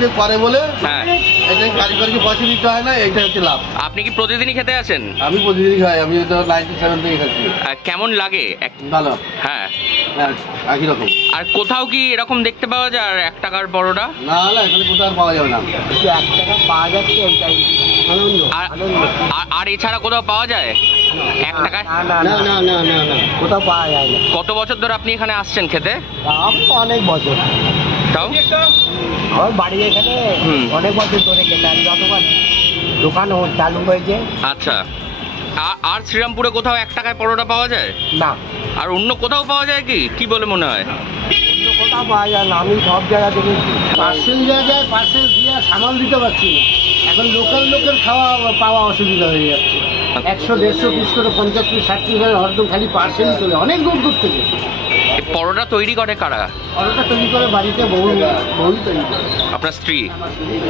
কেউ করে বলে হ্যাঁ এটা কারিগরকে পয়সা দিতে হয় না, এইটা হচ্ছে লাভ। আপনি কি প্রতিদিনই খেতে আসেন? আমি প্রতিদিনই খাই, আমি তো 97 থেকে খাচ্ছি। কেমন লাগে? ভালো। হ্যাঁ হ্যাঁ একই রকম। আর কোথাও কি এরকম দেখতে পাওয়া যায় আর 1 টাকার পরোটা? না না, এখানে কোথাও আর পাওয়া যাবে না। 1 টাকা পাওয়া যাচ্ছে, এইটাই আনন্দ। আর এছাড়া কোথাও পাওয়া যায় 1 টাকায়? না না না না না না, কোথাও পাওয়া যায় না। কত বছর ধরে আপনি এখানে আসছেন খেতে? আমি তো অনেক বছর, তাও আমার বাড়ি এখানে অনেক বছর ধরে খেতে আমি, যতবার দোকান চালু হয়েছে। আচ্ছা, আর শ্রীরামপুরে কোথাও 1 টাকায় পরোটা পাওয়া যায় না। আর অন্য কোথাও পাওয়া যায় কি বলে মনে হয়? অন্য কোথাও পাওয়া যায় না, আমি সব জায়গা থেকে পার্সেল জায়গায় পার্সেল দিয়ে সামাল দিতে পারছি না, এখন লোকাল লোকের পাওয়া অসুবিধা হয়ে যাচ্ছে। 100-150 পিস করে 50 পিস 60 পিস হরদম খালি পার্সেলই চলে অনেক দূর দূর থেকে। পরোটা তৈরি করে কারা? পরোটা তৈরি করে বাড়িতে বহুই তৈরি করে। আপনার স্ত্রী?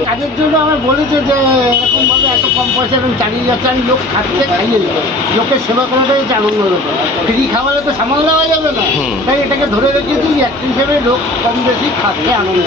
কাজের জন্য আমার বলেছে যে এরকমভাবে এত কম পয়সা এবং চালিয়ে যাচ্ছে, আমি লোক খাচ্ছে খাইয়ে দিল, লোকের সেবা করাটাই হচ্ছে আনন্দ ব্যাপার। ফ্রি খাওয়ালে তো সামাল দেওয়া যাবে না, তাই এটাকে ধরে রেখে দিই একটা হিসেবে লোক কম বেশি খাচ্ছে আনন্দ।